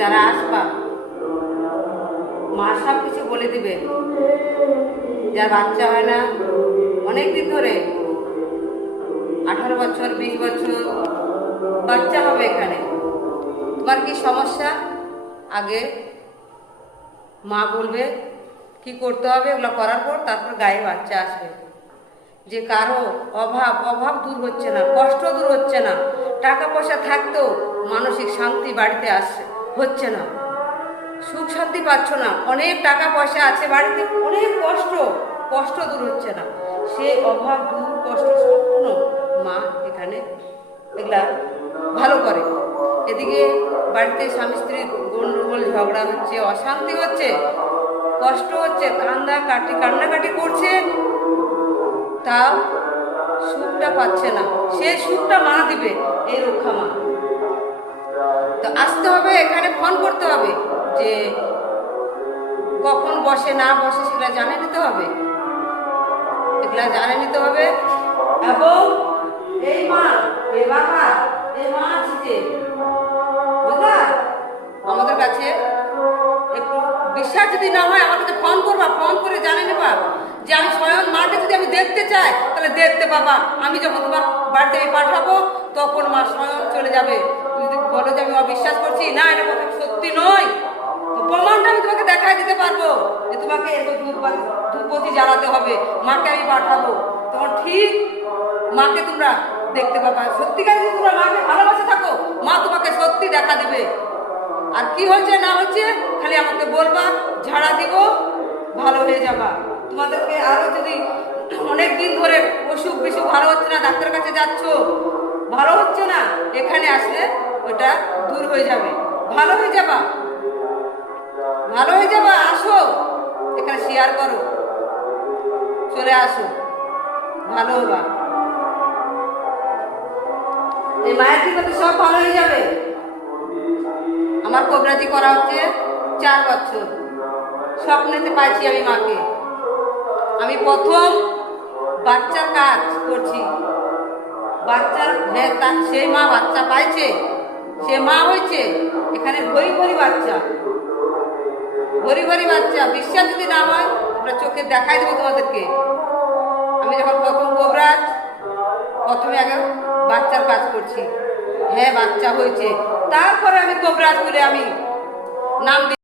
যারা আসবা মা সব কিছু বলে দিবে। যার বাচ্চা হয় না অনেক দিন ধরে, 18 বছর 20 বছর বাচ্চা হবে এখানে, তোমার কি সমস্যা আগে মা বলবে কি করতে হবে, ওগুলো করার পর তারপর গায়ে বাচ্চা আসবে। যে কারো অভাব দূর হচ্ছে না, কষ্ট দূর হচ্ছে না, টাকা পয়সা থাকতেও মানসিক শান্তি বাড়িতে আসছে হচ্ছে না, সুখ শান্তি পাচ্ছ না, অনেক টাকা পয়সা আছে বাড়িতে, অনেক কষ্ট দূর হচ্ছে না, সেই অভাব দূর কষ্ট সম্পূর্ণ মা এখানে এগুলা ভালো করে। এদিকে বাড়িতে স্বামী স্ত্রী গন্ডগোল ঝগড়া হচ্ছে, অশান্তি হচ্ছে, কষ্ট হচ্ছে, কান্নাকাটি করছে, তাও সুখটা পাচ্ছে না, সে সুখটা মা দিবে, এই রক্ষা মা। তো আসতে হবে, এখানে ফোন করতে হবে, যে কখন বসে না বসে সেগুলা জানে নিতে হবে, এগুলা জানে নিতে হবে। এবং এই মা এই বাবা এই মা আছে বুঝলা, আমাদের কাছে একটু বিশ্বাস যদি না হয় আমার কাছে ফোন করবা, ফোন করে জানে নেবা যে আমি স্বয়ং মাকে যদি আমি দেখতে চাই তাহলে দেখতে পাবা। আমি যখন তোমার বাড়িতে আমি পাঠাবো তখন মা স্বয়ং চলে যাবে। তুমি যদি বলো যে আমি অবিশ্বাস করছি, না এটা কথা সত্যি নয়, তো প্রমাণটা আমি তোমাকে দেখাই দিতে পারবো যে তোমাকে ধূপবতী জ্বালাতে হবে, মাকে আমি পাঠাবো, তখন ঠিক মাকে তোমরা দেখতে পাবা। সত্যিকার যদি তোমরা মাকে ভালোবাসে থাকো, মা তোমাকে সত্যি দেখা দিবে। আর কি হচ্ছে না হচ্ছে খালি আমাকে বলবা, ঝাড়া দিব, ভালো হয়ে যাবা। তোমাদেরকে আরো যদি অনেক দিন ধরে অসুখ বিসুখ ভালো হচ্ছে না, ডাক্তারের কাছে যাচ্ছ ভালো হচ্ছে না, এখানে আসলে ওটা দূর হয়ে যাবে, ভালো হয়ে যাবা, ভালো হয়ে যাবা। আসো এখানে শেয়ার করো, চলে আসো, ভালো হবা। এই মায়ের কি করতে সব ভালো হয়ে যাবে। আমার কবরাজি করা হচ্ছে 4 বছর, স্বপ্নেতে পাইছি আমি মাকে। আমি প্রথম বাচ্চার কাজ করছি, বাচ্চার সেই মা বাচ্চা পাইছে, সে মা হয়েছে এখানে ভরি বাচ্চা, ভরি বাচ্চা। বিশ্বাস যদি না হয় আমরা চোখে দেখাই দেবো তোমাদেরকে। আমি যখন প্রথম কবরাজ, প্রথমে আগে বাচ্চার কাজ করছি, হ্যাঁ বাচ্চা হয়েছে, তারপরে আমি কবরাজ করে আমি নাম